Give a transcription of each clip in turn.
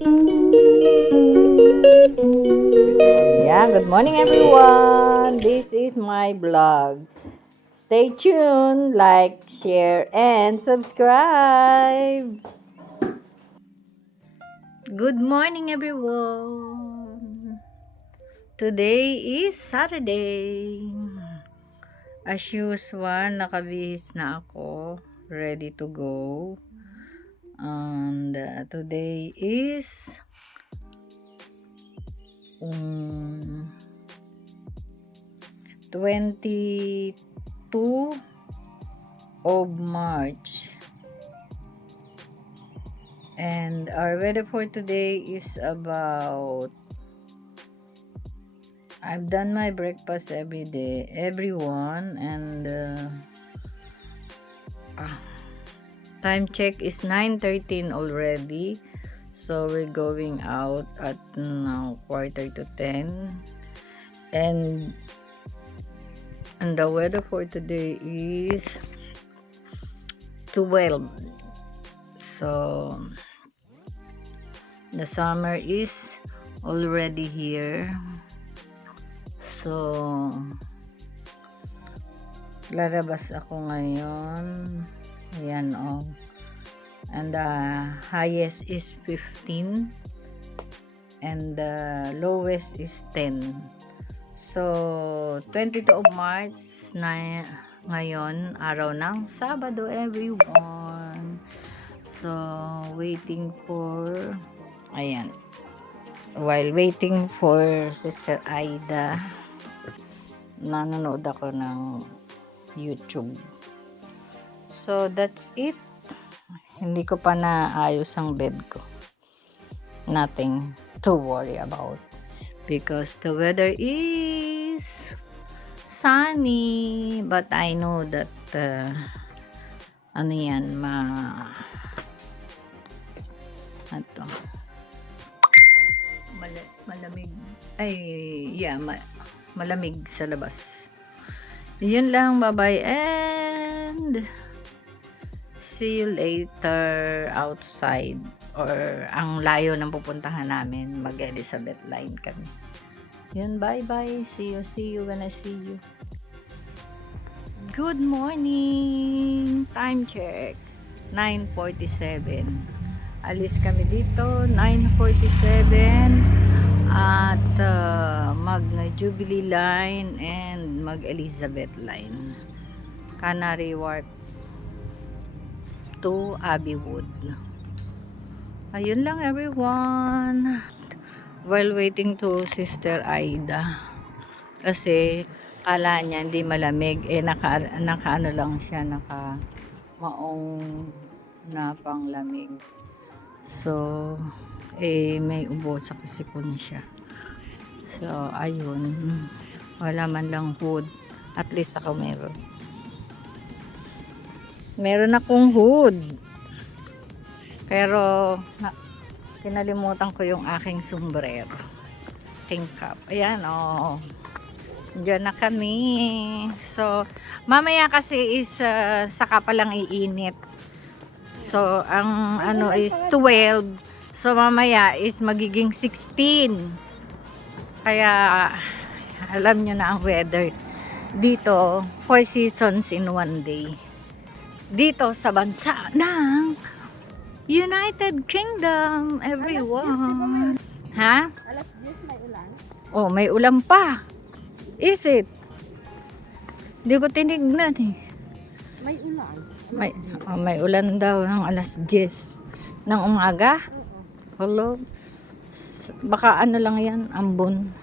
Yeah, good morning everyone. This is my vlog. Stay tuned, like, share, and subscribe. Good morning everyone. Today is Saturday. As usual, nakabihis na ako. Ready to go. And today is 22 of March. And our weather for today is about, I've done my breakfast every day, everyone, and time check is 9:13 already. So we're going out at now 9:45. And the weather for today is 12. So the summer is already here. So lalabas ako ngayon. Ayan oh. And the highest is 15 and the lowest is 10. So 22 of March na ngayon, araw ng Sabado everyone. So waiting for, ayan, while waiting for Sister Aida, nanonood ako ng YouTube. So that's it. Hindi ko pa naayos ang bed ko. Nothing to worry about because the weather is sunny, but I know that ano yan, malamig, malamig sa labas. Yun lang, bye bye and see you later outside, or ang layo ng pupuntahan namin, mag-Elizabeth Line kami. Yun, bye bye, see you when I see you. Good morning, time check 9:47. Alis kami dito 9:47 at mag Jubilee Line and mag Elizabeth Line, Canary Wharf to Abbeywood. Ayun lang everyone, while waiting to Sister Aida kasi kala niya hindi malamig, naka ano lang siya, naka maong na panglamig. So may ubo sa kasipon siya. So ayun, wala man lang hood, at least ako meron akong hood, pero kinalimutan ko yung aking sombrero, king cap. Ayan oh, diyan na kami. So mamaya kasi is saka pa lang iinit. So ang ano is 12, so mamaya is magiging 16. Kaya alam nyo na ang weather dito, 4 seasons in one day dito sa bansa ng United Kingdom everyone. Ha? Alas 10 may ulan. Oh, may ulan pa. Is it? Hindi ko tinignan eh. May ulan. May ulan daw ng alas 10 ng umaga. Hello. Baka ano lang yan, ambon.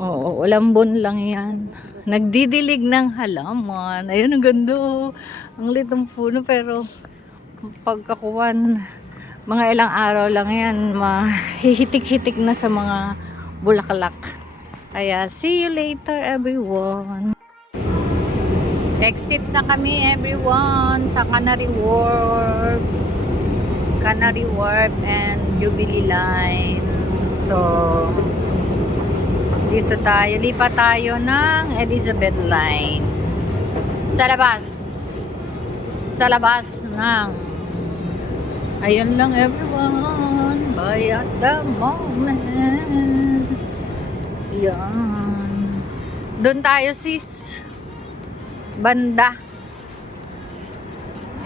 Oo, ulambon lang yan. Nagdidilig ng halaman. Ayun, ang ganda. Ang lit ng puno, pero pagkakuwan, mga ilang araw lang yan, mahihitik-hitik na sa mga bulaklak. Kaya, see you later everyone. Exit na kami everyone sa Canary Wharf and Jubilee Line. So dito tayo, lipat tayo ng Elizabeth Line sa labas ng, ayun lang everyone, bye. the moment. Yan. Doon tayo sis. Banda.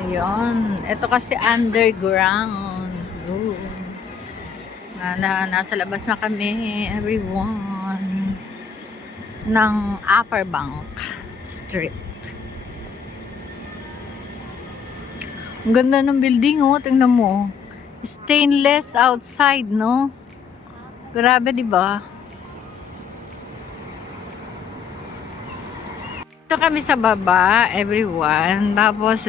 Ayun. Ito kasi underground. Ooh. Nasa labas na kami, everyone. Ng Upper Bank Street. Ang ganda ng building, oh. Tingnan mo. Stainless outside, no? Grabe, di ba? Ito kami sa baba, everyone. Tapos,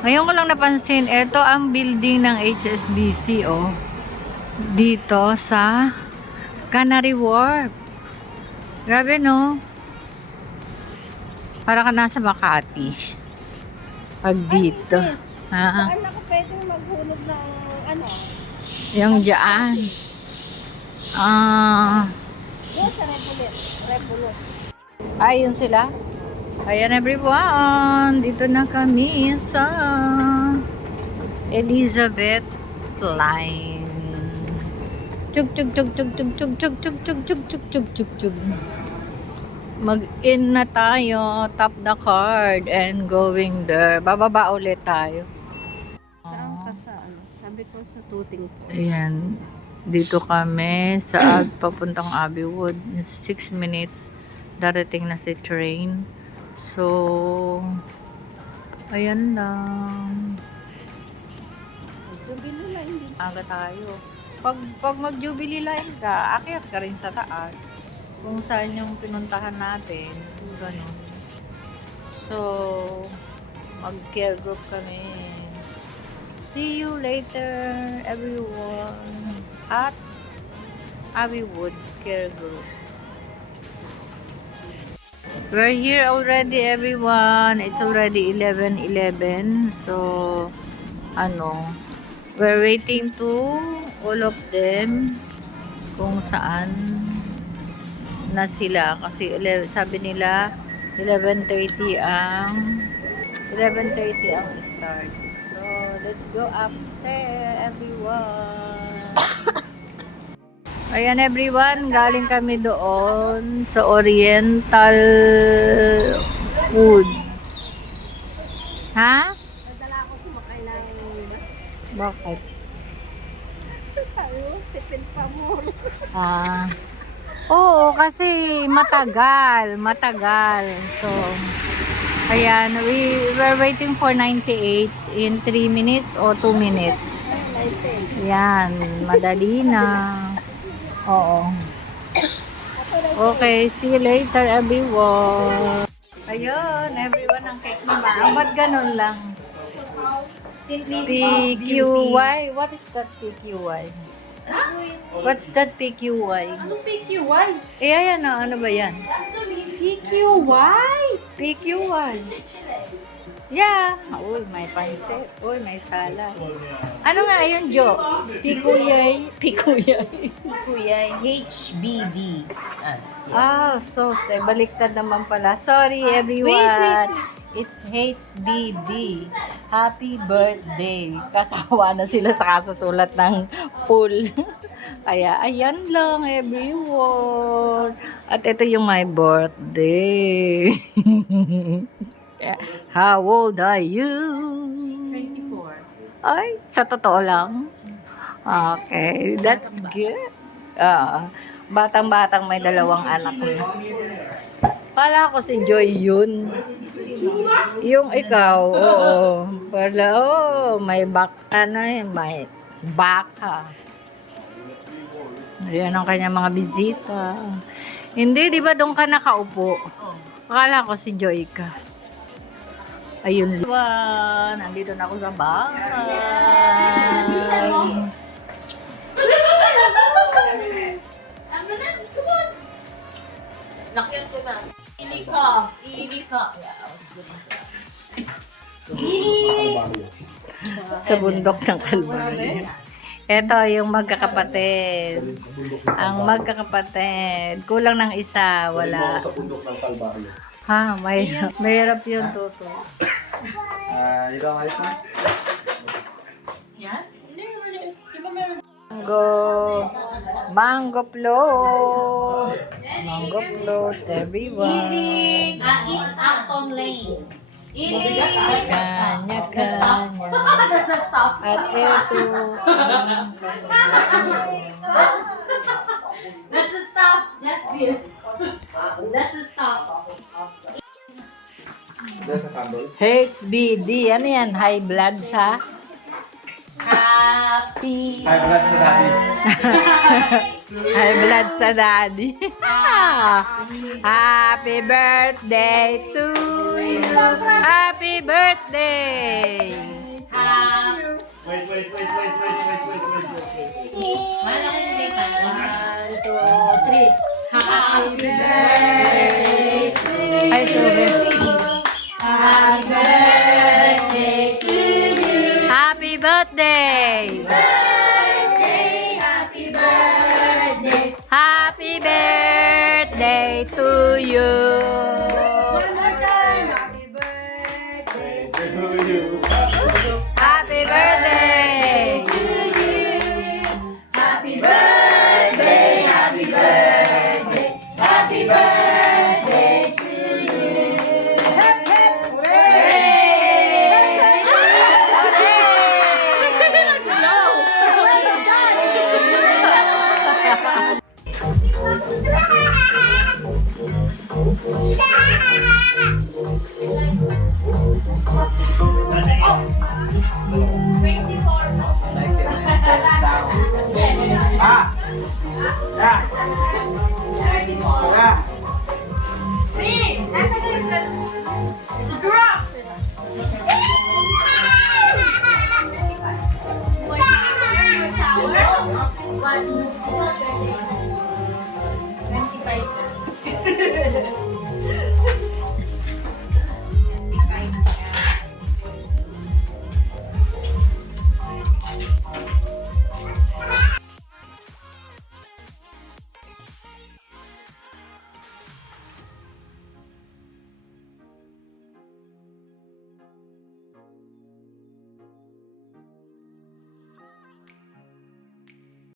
ngayon ko lang napansin, ito ang building ng HSBC, oh. Dito sa Canary Wharf. Grabe, no? Para ka nasa Makati. Pag dito. Saan ako pwedeng maghulog ng ano? Yung dyan. Doon sa Revolut. Ayun sila. Ayan everyone. Dito na kami sa Elizabeth Line. Chug chug chug chug chug chug chug chug chug chug chug chug chug chug. Mag-in na tayo. Tap the card and going there. Bababa ulit tayo. Saan ka sa ano? Sabi ko sa tuting ko. Ayan. Dito kami sa papuntang Abbeywood. 6 minutes. Darating na si train. So, ayan lang. Jubilee line din. Aga tayo. Pag mag-Jubilee line ka, akyat ka rin sa taas. Kung saan yung pinuntahan natin. Ganun. So, mag-care group kami. See you later, everyone. At Abbeywood Care Group. We're here already, everyone. It's already 11:11. So, we're waiting to all of them kung saan na sila. Kasi sabi nila 11:30 ang start. So, let's go up there, everyone. Ayan everyone, galing kami doon sa Oriental Woods. Ha? Nadala ako sumakay ng bus. Bakit? Sabi mo, tipid pa mo. Oo, kasi matagal. So, ayan, we're waiting for 98 in 3 minutes or 2 minutes. Yan, madali na. Oo. Okay, see you later everyone. Ayun, everyone, ang cake ni Ma. Ba't ganun lang? PQY? What is that PQY? What's that PQY? Anong PQY? Eh, ayan na. Ano ba yan? PQY? PQY. Yeah. Uy, may pansit. Uy, may salad. Ano nga yun, Jo? Pikuyay. PQY, HBD. Sauce. Baliktad naman pala. Sorry, everyone. It's HBD. Happy birthday. Kasawa na sila sa kasusulat ng pool. Kaya, ayan lang, everyone. At ito yung my birthday. How old are you? 24. Ay, sa totoo lang. Okay, that's good. Batang-batang may 2 anak na. Kala ko si Joy yun. Yung ikaw, oo. Wala, may may baka. Ayan ang kanya mga bisita. Hindi, di ba doon ka nakaupo? Akala ko si Joy ka. Ayun. Nandito na ako sa bahay. Nakyan ko na. Ili ka. Sa bundok ng Kalbaryo. Ito yung magkakapatid. Ang magkakapatid. Kulang ng isa, wala. Sa bundok ng Kalbaryo. Ha, mahirap yun, Toto. Ikaw ayos na? Yan? Hindi ba meron? Mango float. Mango float, everyone. East Acton Lane. Kanya-kanya. That's the stop. At ito. That's the stop. Yes, dear. That's the stop. HBD. Ano yan? High blood sa? Happy. High blood sa daddy. High blood sa daddy. Happy birthday to you. Happy birthday. Wait. One, two, three. Happy birthday to you. Ay, sorry. Happy birthday to you. Happy birthday. Happy birthday. Happy birthday to you. Happy birthday. Happy birthday, happy birthday, happy birthday to you. Ah! Yeah! Yeah!